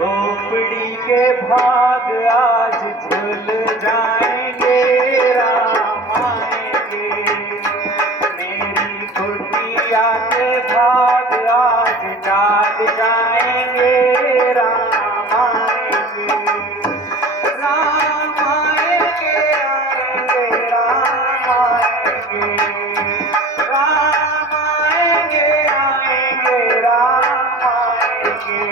झोपड़ी के भाग आज झुल जाएंगे, राम आएंगे। मेरी कुटिया के भाग आज जाग जाएंगे, राम आएंगे। राम आएंगे, आएंगे, राम आएंगे। राम आएंगे, आएंगे, राम आएंगे।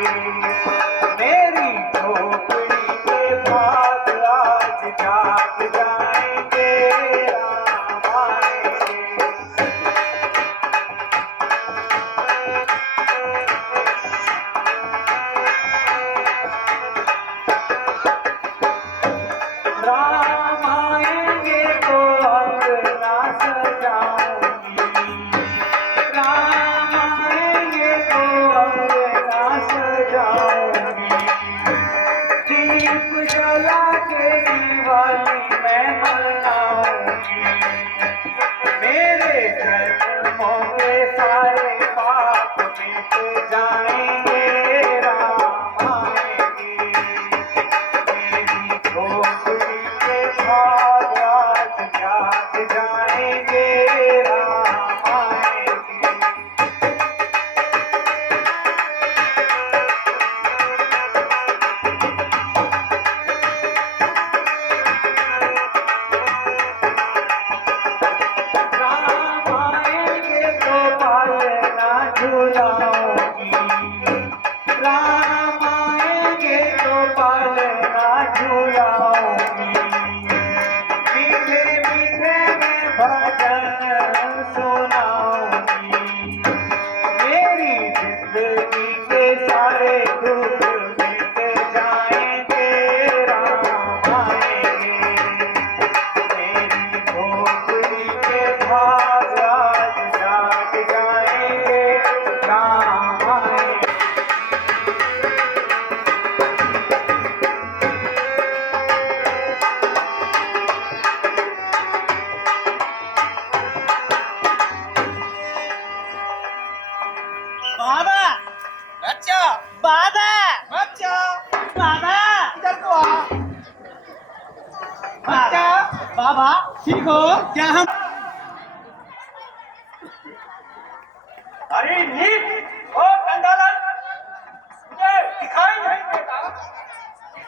मेरी झोपड़ी के भाग आज जाग जाएंगे, राम आएंगे। राम आएंगे तो अंगना सजाऊंगी, राम आएंगे तो अंगना सजाऊंगी। दीप जला के दिवाली मैं मनाऊंगी। मेरे जन्मों के सारे पाप मिट जाएंगे, राम आएंगे। मेरी झोपड़ी के भाग आज जाग जाएंगे, राम आएंगे। राम आएंगे तो पालना झूलाऊंगी, राम आएंगे तो पालना झूलाऊंगी। मीठे मीठे में भजन सुनाऊंगी। मेरी जिंदगी के सारे दुख मिट जाएंगे, राम आएंगे। मेरी झोपड़ी के भाग आज जाग जाएंगे, राम आएंगे। बाबा बच्चा बाबा बच्चा बाबा इधर तो आ। बच्चा बाबा ठीक हो क्या हम अरे नीच ओ कंडालन, मुझे दिखाई नहीं देता।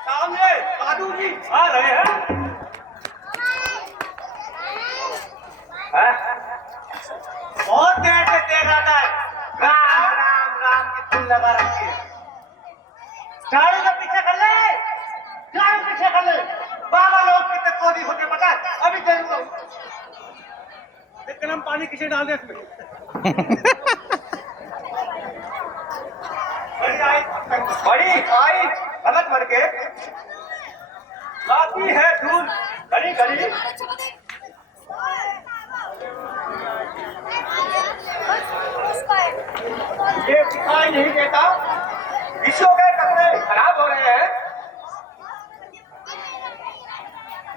सामने साधु जी आ रहे हैं। बहुत देर से देख रहा था। राम राम राम की धुन लगा रखी है। गाड़ी का पीछे कर ले, गाड़ी पीछे कर ले। बाबा लोग कितने चोरी होते पता है? अभी जरूर लेकिन हम पानी किसे डाल दे इसमें। बड़ी आई गलत भर के लाती है धूल घड़ी घड़ी। ये दिखाई नहीं देता। विश्व के कपड़े खराब हो रहे हैं।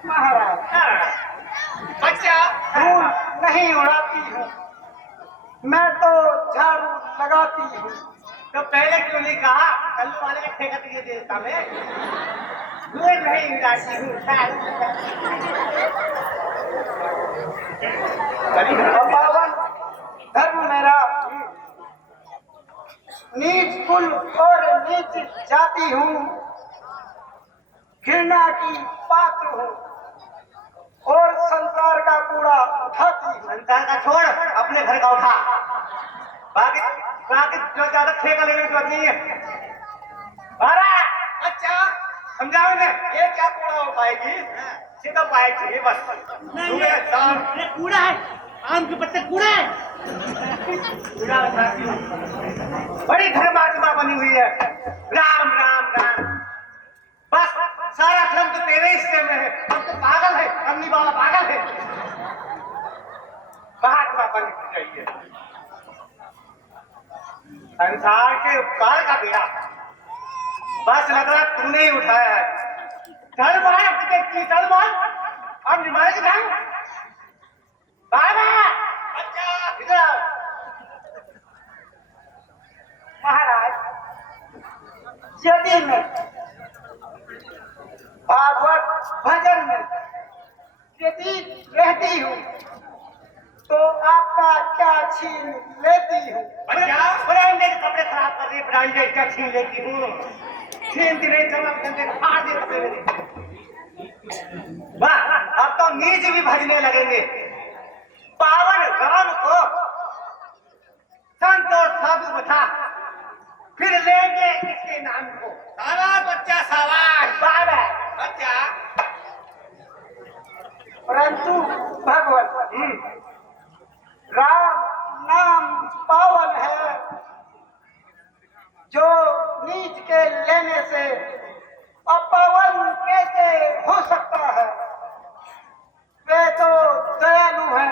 महाराज बच्चा धूल नहीं उड़ाती हूँ, मैं तो झाड़ू लगाती हूँ। तो पहले क्यों नहीं कहा? कल्लू वाले का ठेका दिए देता मैं। धूल नहीं उड़ाती हूँ, झाड़ू पावन धर्म मेरा नीच कुल और नीच जाति हूँ, घृणा की पात्र हूँ और संसार का कूड़ा उठाती हूँ। संसार का छोड़, अपने घर का उठा। बाकी बाकी जो ज्यादा ठेका लेने की जरूरत नहीं है। अच्छा समझाओ इन्हें, ये क्या कूड़ा उठाएगी? सीधा पाएगी बस। ये कूड़ा है, आम के पत्ते कूड़ा है। कूड़ा उठाती हूँ। बड़ी धर्मात्मा बनी हुई है। राम राम राम। बस सारा धर्म तो तेरे हिस्से में है। हम तो पागल है, अम्मी बाबा पागल है। महात्मा बननी चाहिए। संसार के उपकार का बेड़ा बस लग रहा तूने ही उठाया है। चल भाई अब देखती, चल भाई अब निभाएगी ढंग। बाबा अच्छा इधर महाराज यदि मैं भागवत भजन में व्यतीत रहती हूँ तो आपका क्या छीन लेती हूँ? बच्चा ब्रांडेड कपड़े खराब कर रही, ब्रांडेड क्या छीन लेती हूँ? छीनती नहीं, चमक गंदे फाड़ दे कपड़े मेरे। वाह, अब तो नीच भी भजने लगेंगे। पावन गान को संत और साधु बता, फिर लेंगे इसके नाम को। सावार बच्चा सावार बाबा बच्चा। परंतु भगवत राम नाम पावन है, जो नीच के लेने से अपावन कैसे हो सकता है? वे तो दयालु है,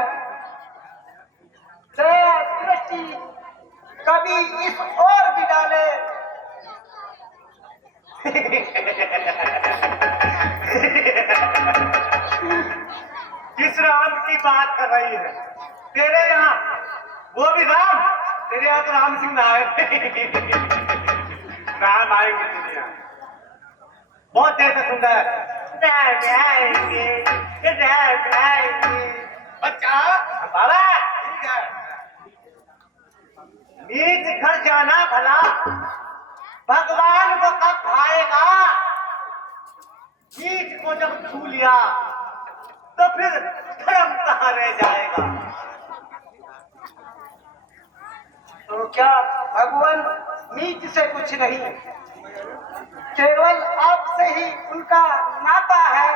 दया दृष्टि कभी इस ओर भी डाले। किस राम की बात कर रही है? तेरे यहाँ वो भी राम, तेरे यहाँ तो राम सिंह आए। राम आएंगे तेरे यहाँ, बहुत देर से सुन रहा है। आएंगे बच्चा बाबा, ठीक है। नीच घर जाना भला भगवान को कब खाएगा? नीच को जब छू लिया तो फिर धर्म कहाँ रह जाएगा? तो क्या भगवान नीच से कुछ नहीं, केवल आपसे ही उनका नाता है।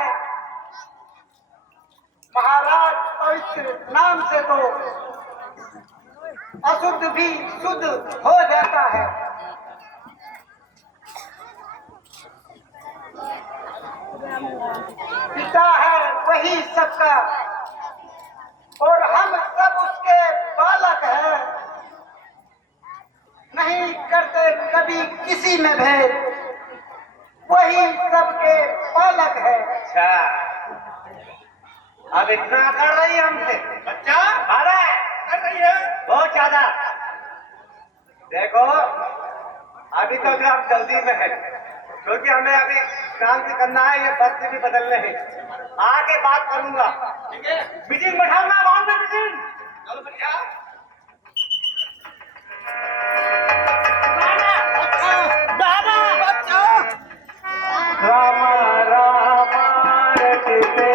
महाराज पवित्र नाम से तो अशुद्ध भी शुद्ध हो जाता है। पिता है वही सबका और हम सब उसके बालक हैं, नहीं करते कभी किसी में भेद, वही सबके पालक है। अच्छा, अब इतना कर रही है हमसे बच्चा? अरे कर रही है बहुत ज्यादा। देखो अभी तो हम जल्दी में है, क्योंकि हमें अभी काम भी करना है, ये वक्त भी बदलने हैं। आगे बात करूंगा, ठीक है? मीटिंग बैठाऊंगा, वहां में मीटिंग। चलो बच्चा। बाबा बच्चा। राम राम रटते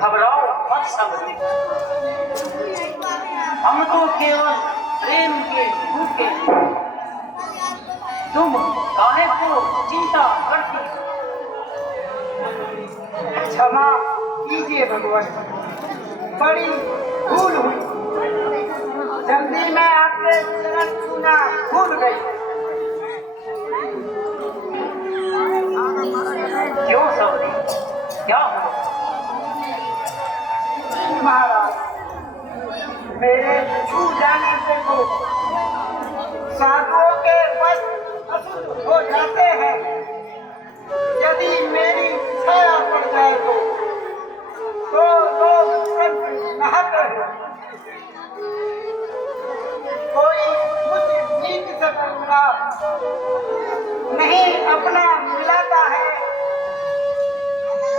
घबराओ मत समझी, हम तो केवल प्रेम के भूखे, तुम काहे को चिंता करती? क्षमा कीजिए भगवान, बड़ी भूल हुई, जल्दी में आपके चरण छूना भूल गई। क्यों सवरी, क्या हुआ? महाराज, मेरे छू जाने से तो साधु कार्य कोई कुछ नीक से पूरा नहीं अपना मिलाता है।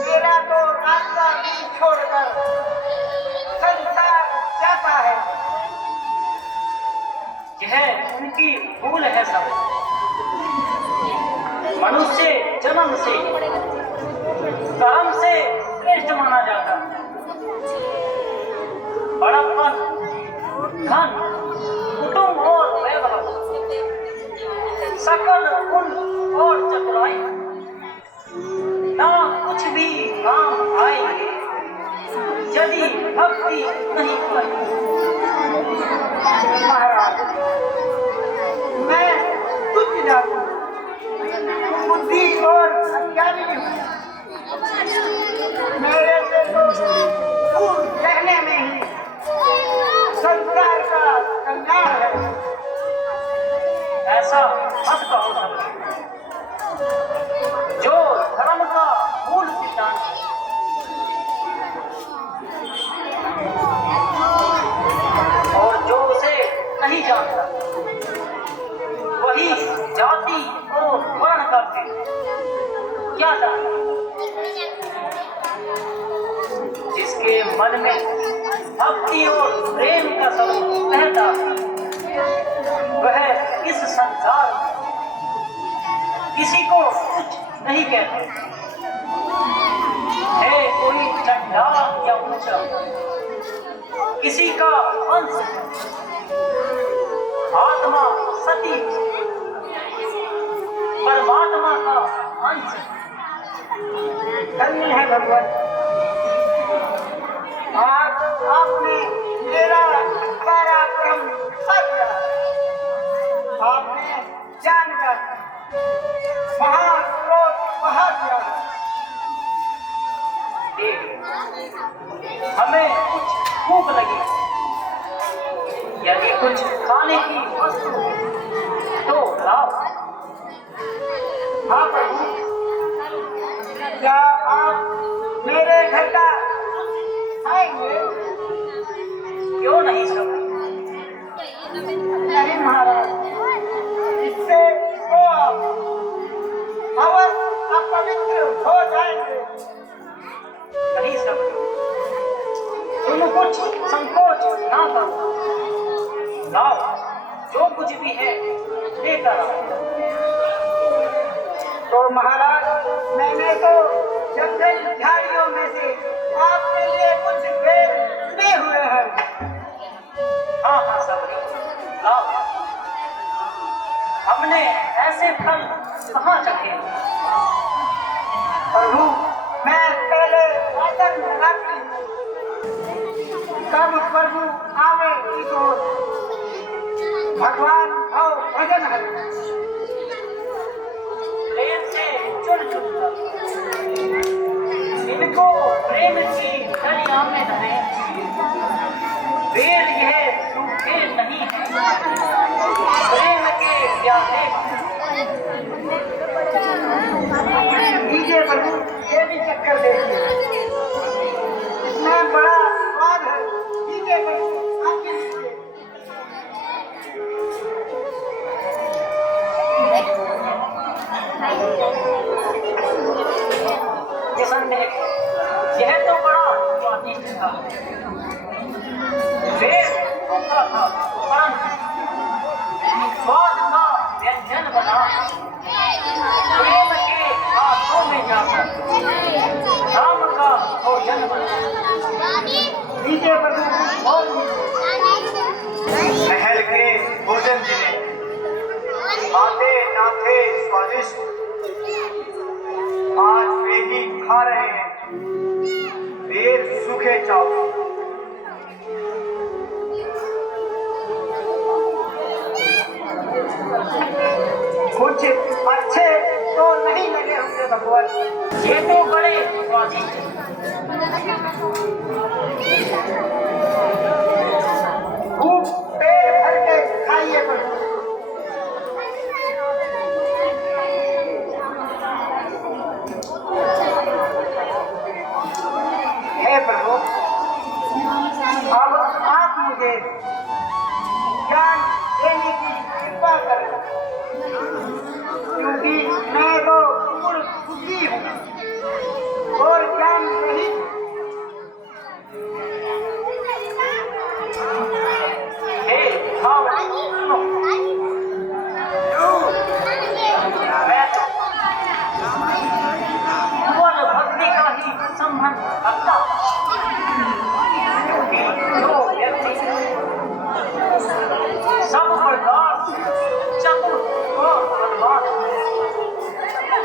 मेरा तो रास्ता भी छोड़कर संसार जाता है। यह उनकी भूल है सब। मनुष्य जन्म से कर्म से श्रेष्ठ माना जाता। बड़प्पन, धन, कुटुंब और वैभव, सकल गुण और चतुराई ना कुछ भी काम आएंगे यदि भक्ति नहीं करेंगे। महाराज, मैं तुझ जाती बुद्धि और अज्ञानी हूँ। मेरे से तो दूर रहने में ही संसार का कल्याण है। ऐसा मत कहो सब। जो धर्म का मूल सिद्धांत है, और जो उसे नहीं जानता वही जाति और वर्ण का क्या जानता। जिसके मन में भक्ति और प्रेम का स्वरूप रहता वह इस संसार में किसी को कुछ नहीं कहते। है कोई चंडाल या ऊंचा, किसी का अंश, आत्मा सती परमात्मा का अंश। धन्य है भगवान, आज आपने मेरा सारा भ्रम हर दिया। आपने जानकर महाक्रोध बहा दिया। हमें कुछ भूख लगी, यदि कुछ खाने की वस्तु हो तो लाओ। हाँ प्रभु, क्या आप मेरे घर का आएंगे? क्यों नहीं सब? नहीं महाराज, इससे तो आप अवश्य अपवित्र हो जाएंगे। नहीं सब, तुम कुछ संकोच ना करो। लाओ, जो कुछ भी है लेकर आओ। तो महाराज, मैंने तो जंगल झाड़ियों में से आपके लिए कुछ पेड़ चुने हुए हैं। हाँ हाँ सबरी, लाओ। हमने ऐसे फल कहाँ चखे? प्रभु, मैं पहले आसन रखती हूँ, तब प्रभु आवे इस ओर। भगवान भाव भजन है। प्रेम से चुन चुनकर इनको प्रेम की दरिया में धरे। वेद यह सूखे नहीं है, प्रेम के प्यासे। लीजिए प्रभु, ये भी चक्कर देखिए, इसमें बड़ा स्वाद है। लीजिए प्रभु, आप भी लीजिए। निसंदेह यह तो बड़ा स्वादिष्ट था। वेद सूखा था, परंतु स्वाद का व्यंजन बना। प्रेम के हाथों में जाकर राम का भोजन बना। लीजिए प्रभु, और महल के भोजन जिन्हें आते ना थे स्वादिष्ट, आज वे ही खा रहे हैं देर सूखे चावल। कुछ अच्छे तो नहीं लगे होंगे भगवान। ये तो बड़े स्वादिष्ट हैं। खूब पेट भर के खाइए प्रभु। हे प्रभु, अब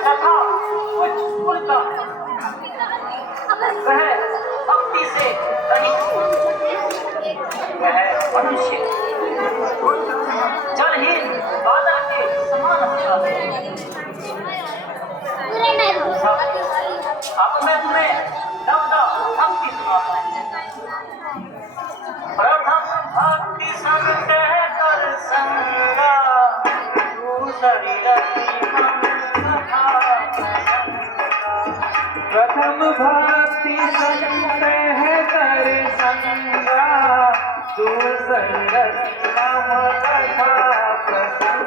तथा कुछ उल्टा वह भक्ति से रहित वह मनुष्य जलहीन बादल के समान होता है। अब मैं तुम्हें नवदा भक्ति सुनाता हूँ। प्रथम भक्ति संग कर संगा दूसरी रति मन कथा प्रथम भक्ति संत है कर संगा दूसरी रति मम कथा प्रसंगा।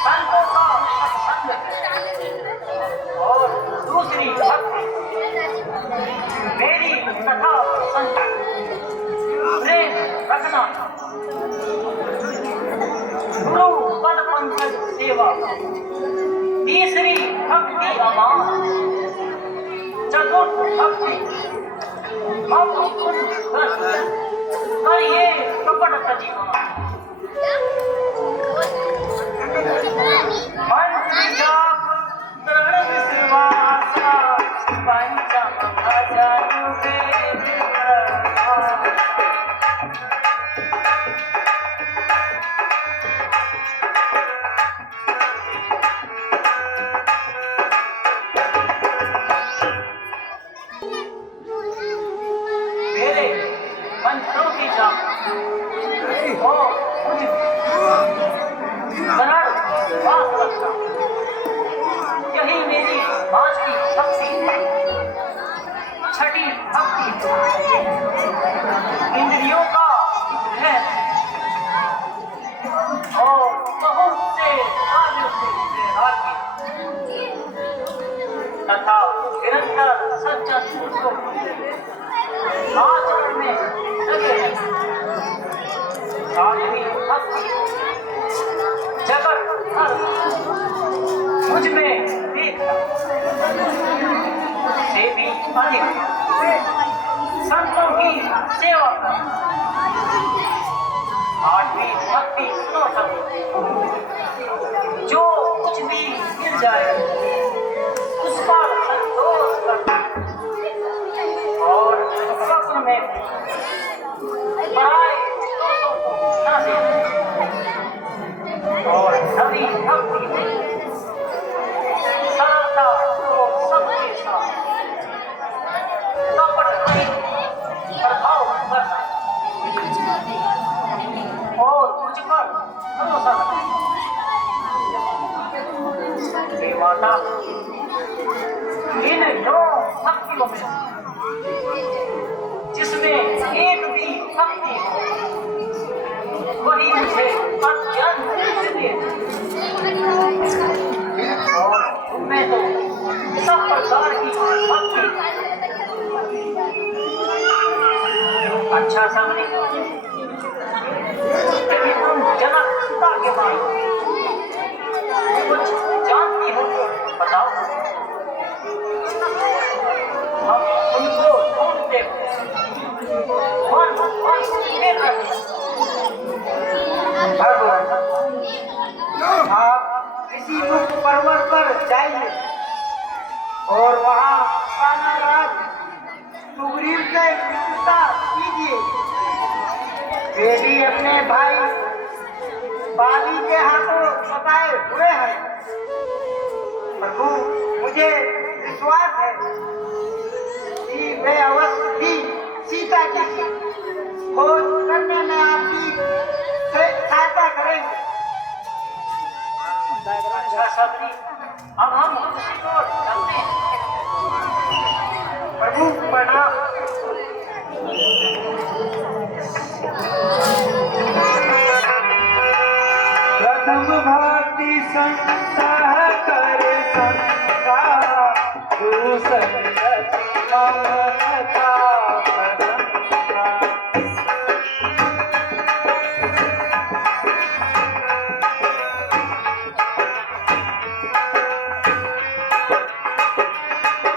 संतों का सत्संग और दूसरी भक्ति मेरी कथा संग प्रेम रखना गुरु पद पंकज सेवा तीसरी भक्ति अमान चतुर्थ भक्ति करिए कपट सजीवन मेरे मंत्रों की जाप यही मेरी पांचवी भक्ति छठी भक्ति इंद्रियों का ध्यान और बहुत से कार्यों से राज्य तथा निरंतर सच्चा को आचरण में लगे हैं। सातवीं भक्ति जगत हर मुझ में देखना से भी अधिक संतों की सेवा करना। आठवीं भक्ति सुनो सब जो कुछ भी मिल जाए उस पर संतोष करना और स्वप्न में पराए दोषों को न देना। और नवी भक्ति सरलता तो सबके साथ कपट रहित प्रभाव करना और मुझ पर भरोसा रखना। हे माता इन नौ भक्तियों में जिसमें एक भी भक्ति हो वही मुझे अत्यंत प्रिय और उनमें तो सब प्रकार की भक्ति। अच्छा समझे यदि तुम जनक सीता के बारे में कुछ जानती हो तो बताओ। हम उनको ढूंढते मन देख रहे भगवान आप किसी मुक्त पर्वत पर जाइए और वहाँ कान्हा राज सुग्रीव से मित्रता कीजिए। वे भी अपने भाई बाली के हाथों बताए हुए हैं। प्रभु मुझे विश्वास है कि वे अवश्य भी सीता जी की खोज करने में आपकी सहायता करेंगे। अच्छा सबरी अब हम उसी को चलते हैं। प्रभु प्रणाम। प्रथम भक्ति संता